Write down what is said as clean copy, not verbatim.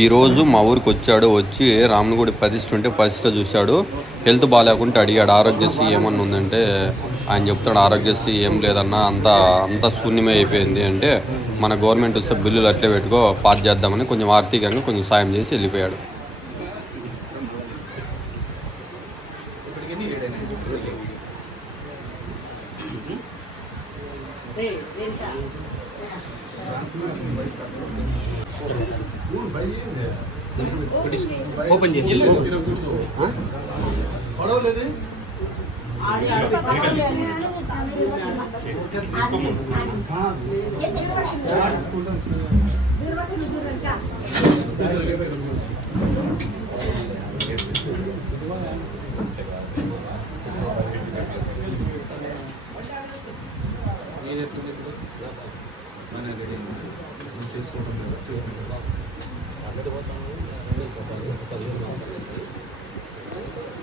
ఈరోజు మా ఊరికి వచ్చాడు. వచ్చి రామునిగుడి ప్రతిష్ట చూశాడు. హెల్త్ బాగాలేకుంటే అడిగాడు ఆరోగ్యశ్రీ ఏమన్నా ఉందంటే ఆయన చెప్తాడు ఆరోగ్యశ్రీ ఏం లేదన్నా అంతా శూన్యమే అయిపోయింది అంటే మన గవర్నమెంట్ వస్తే బిల్లులు అట్లే పెట్టుకో పాస్ చేద్దామని కొంచెం ఆర్థికంగా కొంచెం సాయం చేసి వెళ్ళిపోయాడు. ఓపెన్ చేసి చేసుకోవడం